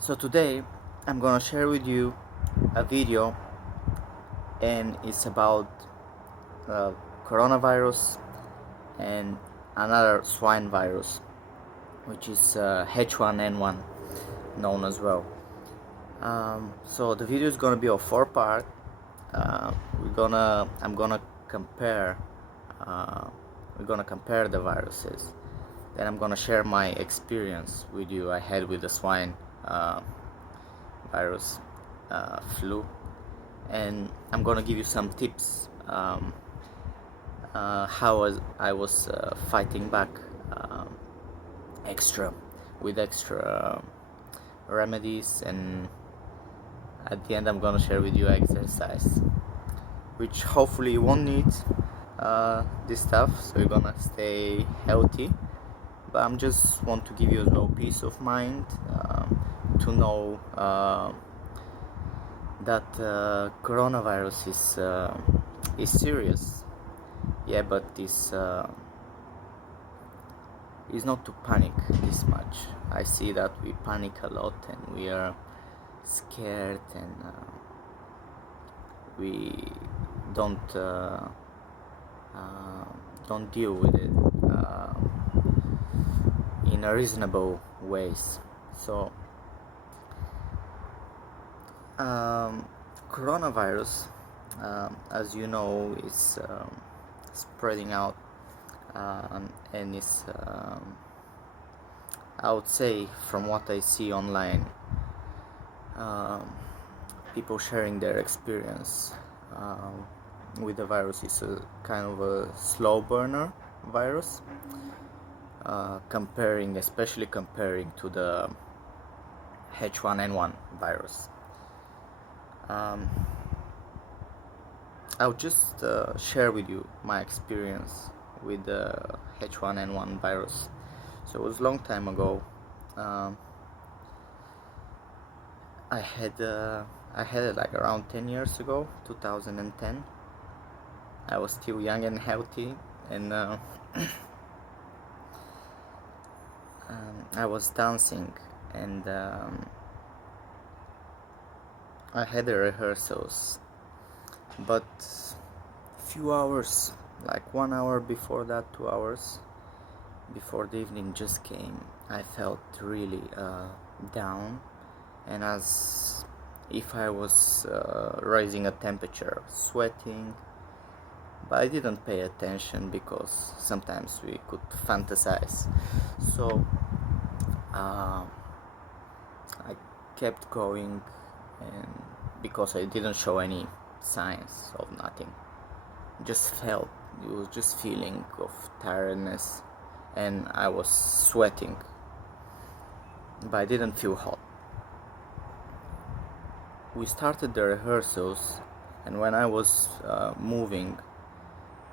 So today I'm gonna share with you a video, and it's about uh, coronavirus and another swine virus, which is H1N1 known as well. So the video is gonna be of four part. I'm gonna compare uh, we're gonna compare the viruses. Then I'm gonna share my experience with you I had with the swine uh, virus flu, and I'm gonna give you some tips how I was fighting back um, extra with extra remedies, and at the end I'm gonna share with you exercise, which hopefully you won't need this stuff, so you're gonna stay healthy. But I'm just want to give you as well peace of mind to know that coronavirus is serious. Yeah, but this is not to panic this much. I see that we panic a lot and we are scared, and we don't uh, don't deal with it in a reasonable ways. So um, coronavirus, as you know, is spreading out, and is I would say, from what I see online, um, people sharing their experience with the virus. Is a kind of a slow burner virus, especially comparing to the H1N1 virus. I'll just share with you my experience with the H1N1 virus. So it was a long time ago. Um, I had it like around 10 years ago, 2010. I was still young and healthy, and I was dancing, and I had the rehearsals, but few hours, like 1 hour before that, 2 hours before the evening just came, I felt really down, and as if I was rising a temperature, sweating. But I didn't pay attention because sometimes we could fantasize. So I kept going, and because I didn't show any signs of nothing, just felt it was just feeling of tiredness, and I was sweating, but I didn't feel hot. We started the rehearsals, and when I was moving,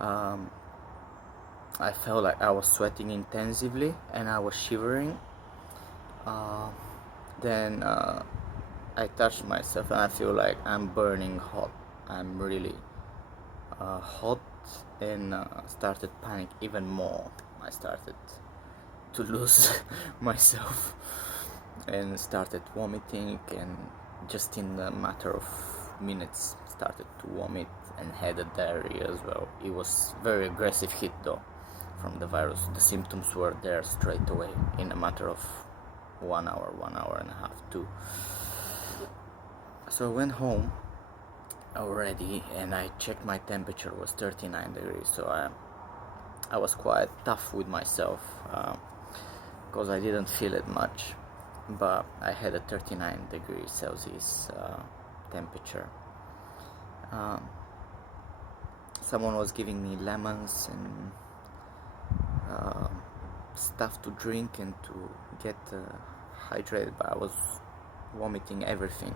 I felt like I was sweating intensively and I was shivering. Then I touched myself and I feel like I'm burning hot. I'm really hot, and started panic even more. I started to lose myself and started vomiting, and just in a matter of minutes started to vomit and had a diarrhea as well. It was very aggressive hit though from the virus. The symptoms were there straight away in a matter of 1 hour, 1 hour and a half, too. So I went home already, and I checked my temperature was 39 degrees. So I was quite tough with myself because I didn't feel it much, but I had a 39 degrees Celsius temperature. Someone was giving me lemons and stuff to drink and to get hydrated, but I was vomiting everything.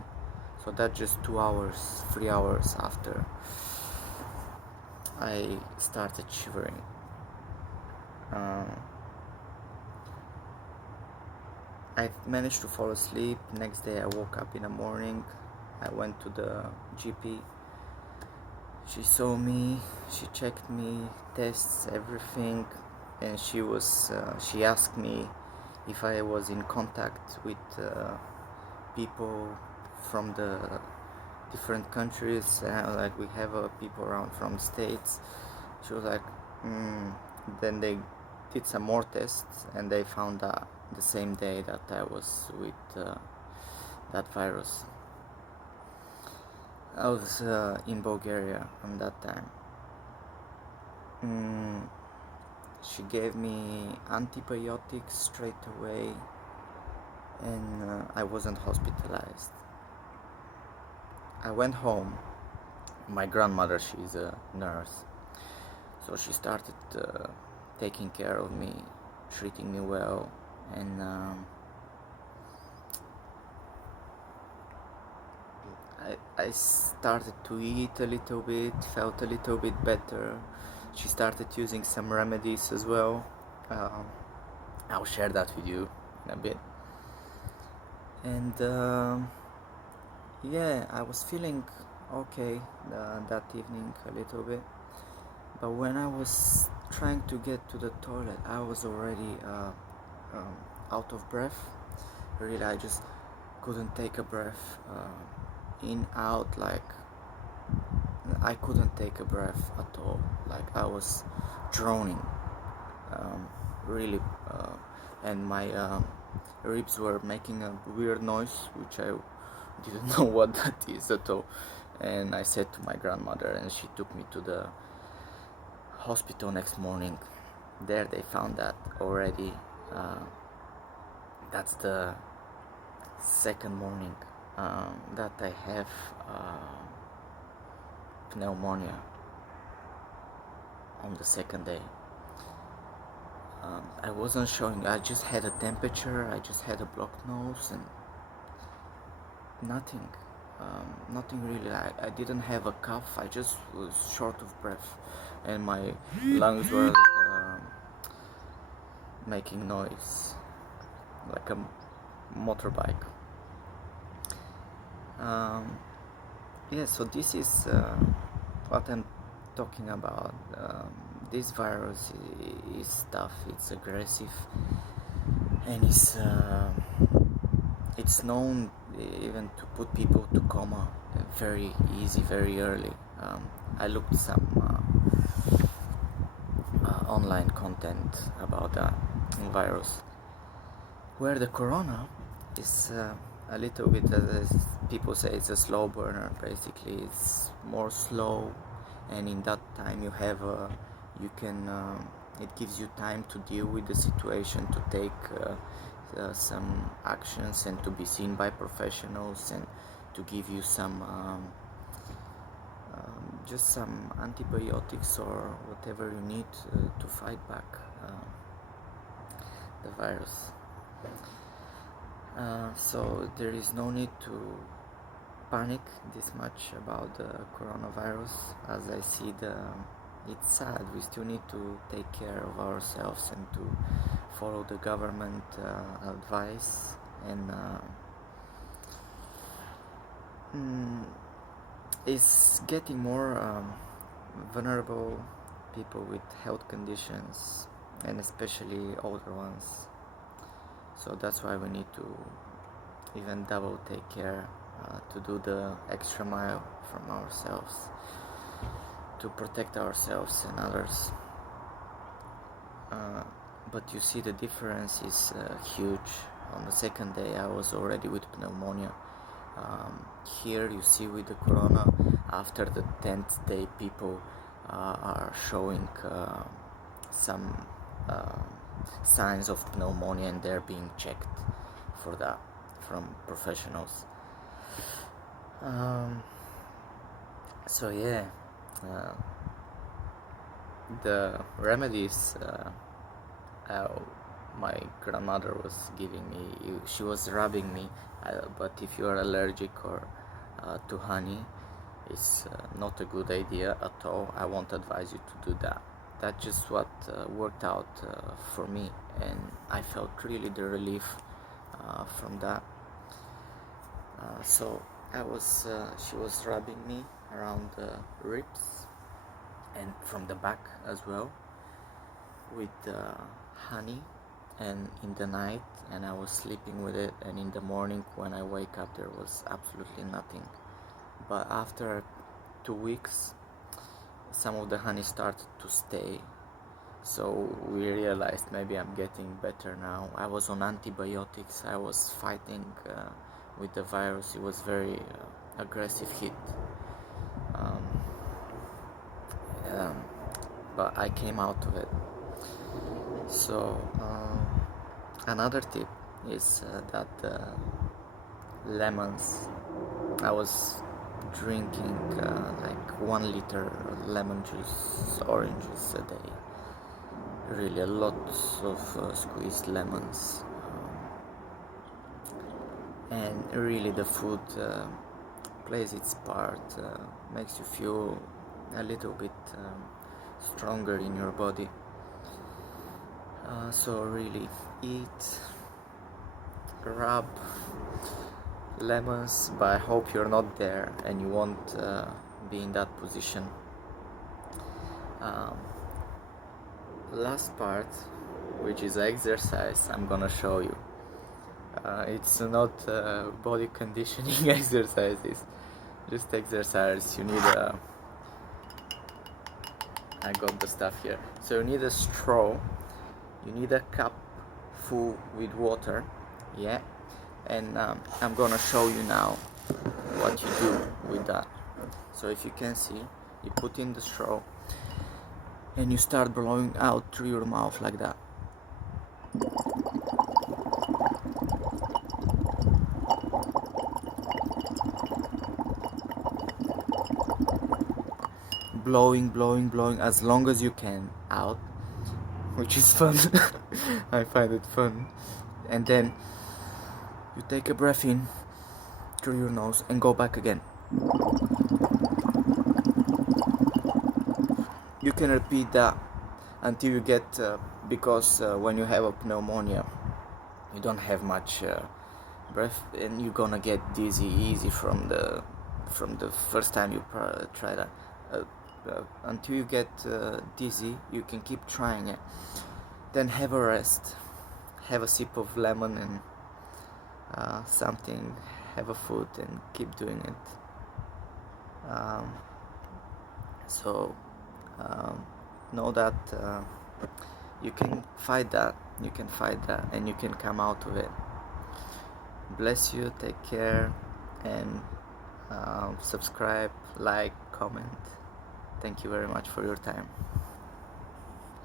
So that just 2 hours, 3 hours after, I started shivering. I managed to fall asleep. Next day I woke up in the morning. I went to the GP. She saw me, she checked me, tests, everything, and she asked me if I was in contact with people from the different countries, like we have people around from states. She was like, then they did some more tests and they found that the same day that I was with that virus. I was in Bulgaria on that time. She gave me antibiotics straight away, and I wasn't hospitalized. I went home. My grandmother, she's a nurse, so she started taking care of me, treating me well, and I started to eat a little bit, felt a little bit better. She started using some remedies as well. I'll share that with you in a bit. And yeah, I was feeling okay that evening a little bit. But when I was trying to get to the toilet, I was already out of breath. Really, I just couldn't take a breath in, out, like I couldn't take a breath at all. Like I was droning, really, and my ribs were making a weird noise, which I didn't know what that is at all. And I said to my grandmother, and she took me to the hospital next morning. There they found that already. That's the second morning that I have pneumonia on the second day. I wasn't showing, I just had a temperature, I just had a blocked nose, and nothing. Nothing really. I didn't have a cough, I just was short of breath, and my lungs were making noise like a motorbike. Yeah, so this is what I'm talking about. This virus is tough, it's aggressive, and it's known even to put people to coma very easy, very early. I looked some online content about that virus, where the corona is a little bit, as people say, it's a slow burner. Basically, it's more slow, and in that time you have you can it gives you time to deal with the situation, to take some actions, and to be seen by professionals, and to give you some just some antibiotics or whatever you need to fight back the virus. So there is no need to panic this much about the coronavirus. As I see, it's sad. We still need to take care of ourselves and to follow the government advice, and it's getting more vulnerable people with health conditions, and especially older ones. So that's why we need to even double take care to do the extra mile from ourselves to protect ourselves and others. But you see, the difference is huge. On the second day I was already with pneumonia. Here you see with the corona, after the 10th day people are showing some signs of pneumonia, and they're being checked for that from professionals. So yeah, the remedies my grandmother was giving me, she was rubbing me, but if you are allergic or to honey, it's not a good idea at all. I won't advise you to do that. That's just what worked out for me, and I felt really the relief from that. So she was rubbing me around the ribs and from the back as well with honey, and in the night, and I was sleeping with it, and in the morning when I wake up there was absolutely nothing. But after 2 weeks some of the honey started to stay, so we realized maybe I'm getting better now. I was on antibiotics, I was fighting with the virus. It was very aggressive hit, um, um, but I came out of it. So another tip is that lemons, I was drinking like 1 liter lemon juice, orange juice a day. Really a lot of squeezed lemons, and really the food plays its part, makes you feel a little bit stronger in your body. So really eat, rub lemons, but I hope you're not there and you won't be in that position. Um, Last part, which is exercise, I'm gonna show you. It's not body conditioning exercises, just exercise. You need I got the stuff here. So you need a straw, you need a cup full with water, yeah, and I'm gonna show you now what you do with that. So if you can see, you put in the straw and you start blowing out through your mouth like that. Blowing as long as you can out, which is fun. I find it fun. And then you take a breath in through your nose and go back again. You can repeat that until you get because when you have a pneumonia you don't have much breath, and you're gonna get dizzy easy from the first time you try that. Until you get dizzy, you can keep trying it, then have a rest, have a sip of lemon and something, have a food and keep doing it. So know that you can fight that, and you can come out of it. Bless you, take care, and subscribe, like, comment. Thank you very much for your time.